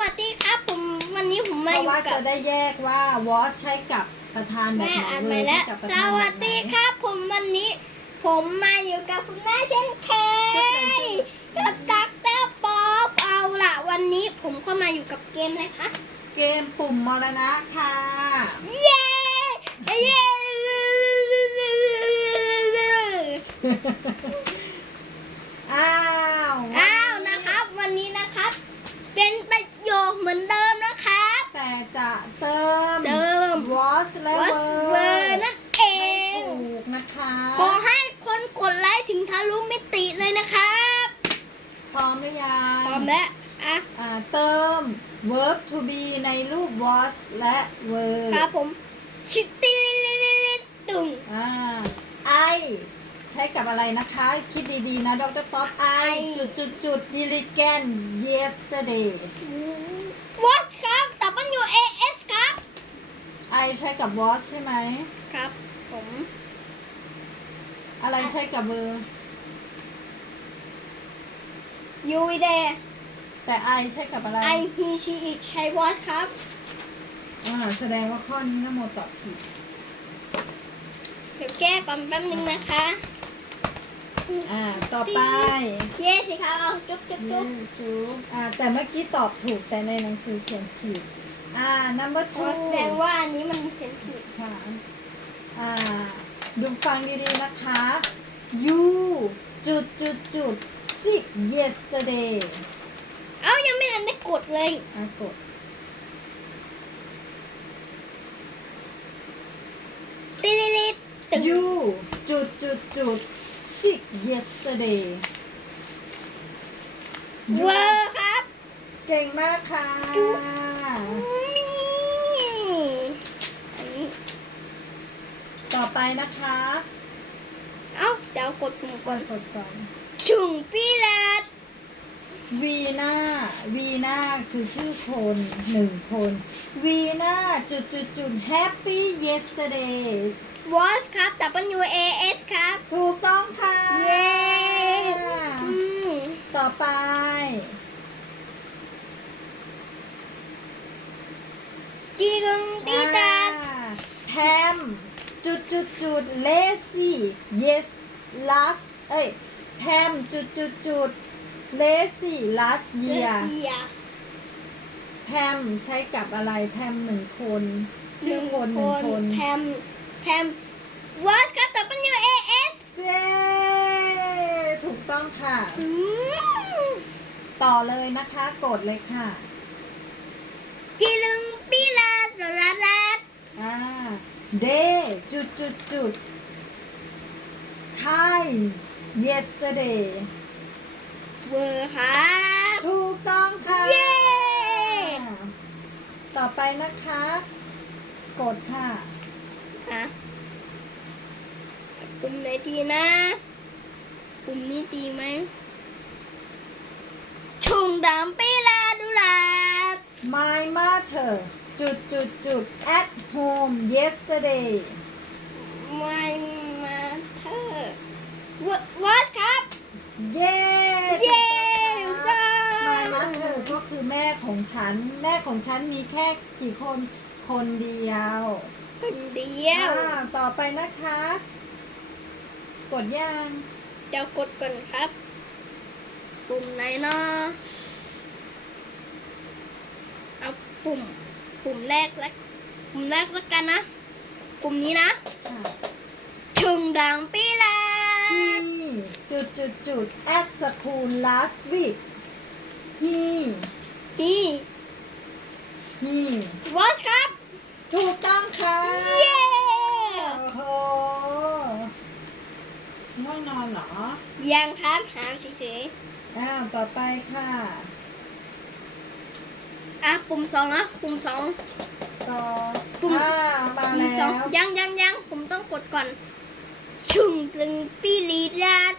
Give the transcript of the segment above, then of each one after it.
วัสดีครับผมวันนี้ผมเพมาอราะยู่ว่ากัจะบได้แยกว่าวอชใช้กับประธานแบบแม่ไหนอ่านเวไปอร์แล้วใช้กับประสธานวัสดีครับ ผมวันนี้ ผมมาอยู่กับคุณแม่เช่นเคยกับดักเตอร์ป๊อปเอาล่ะ วันนี้ผมก็มาอยู่กับเกมเลยค่ะเกมปุ่มมรณะค่ะ เย้เย้อ้าว อ้าวนะครับ วันนี้นะครับ เป็นประโยคเหมือนเดิมนะครับ แต่จะเติม เติม วอชและ วอ เว ส อ เวอ ร์ ร์นั่นเอ ให้ ง ถูกนะคะ ขอให้คนกดไล ค์ถึงทะลุมิติเลยนะครับพร้อมหรือยังพร้อมแล้วอะอ่าเติม verb to be ในรูป was และ were ครับผมชิตติลิลิลิลิตุ่งอ่า I ใช้กับอะไรนะคะ คิดดีๆนะดรป๊อป I จุดจุดจุด diligent yesterday What ครับ W A S ครับ I ใช้กับ was ใช่ไหมครับ ผม อะไรใช้กับ were You there แต่ I ใช้กับอะไร I he she it ใช้ what ครับ อ่าแสดงว่าข้อนี้น้ำโมตอบผิดเดี๋ยวแก้ก่อนแป๊บนึงนะคะ อ่าต่อไปเย่สิครับเอาจุ๊บจุ๊บจุ๊บจุ๊บอ่าแต่เมื่อกี้ตอบถูกแต่ในหนังสือเขียนผิดอ่า number อ๋อ two แสดงว่าอันนี้มันเขียนผิดค่ะอ่าดูฟังดีๆนะคะ you จุดจุดจุด sick yesterday เอ้ายังไม่ทันได้กดเลยอ่ากดติลิลิตึง you จุดจุดจุด sick yesterday เวอร์ครับเก่งมากค่ะ นี่อันนี้ต่อไปนะคะ เอ้าเดี๋ยวกดปุ่มก่ก่ออนนกดก่อน ชุงพี่ลาดวีน่าวีน่าคือชื่อคนหนึ่งคนวีน่าจุดจุดจุด happy yesterday วอชครับ W A S ครับ ถูกต้องค่ะ เย้อืมต่อไป กีกึงตีตาดแพมจุดจุดจุด lazy yes last เอ้ย แพมจุดจุดจุด lazy last เยี year ยแพมใช้กับอะไรแพมหนึ่งคน ชื่อคนหนึ่งคนแพมแพมวอชครับ W A S เย้ถูกต้องค่ะอืมต่อเลยนะคะ กดเลยค่ะกีลึงปีลาดลาลาดอ่า day จุดจุดจุด kind yesterday เวอร์ครับ ถูกต้องค่ะ เย้ ต่อไปนะคะ กดค่ะ ฮะปุ่มไหนดีนะ ปุ่มนี้ดีไหมชุงดำปีลาดูลาด my mother จุดจุดจุด at home yesterday ไม่มาเธอ วอชครับ เย้เย้ถูกต้องว้าค่ะ my mother ก็คือแม่ของฉัน แม่ของฉันมีแค่กี่คน คนเดียวคนเดียวอ่าต่อไปนะคะ กดย่างเดี๋ยวกดก่อนครับ ปุ่มไหนเนาะเอาปุ่ม ปุ่มแรกแล้วปุ่มแรกแล้วกันนะ ปุ่มนี้นะ อ่าชุงดังปีลา he จุดจุดจุด at school last week he ฮี he วอชครับ ถูกต้องค่ะเย้โอ้โหง่วงนอนเหรอยังครับหามเฉยอ้าวต่อไปค่ะ ๆอะปุ่มสองนะปุ่มสอง ต่อปุ่มอ่ามาปุ่มแล้สองวยังยังยังผมต้องกดก่อนชุงตึงปีลีลาด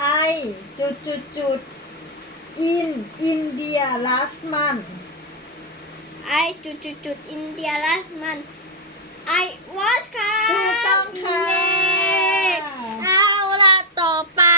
I จุดจุดจุด in India last month ไอจุดจุดจุดอินเดียลัสมันไอวอชครับถูกต้องค่ะเย้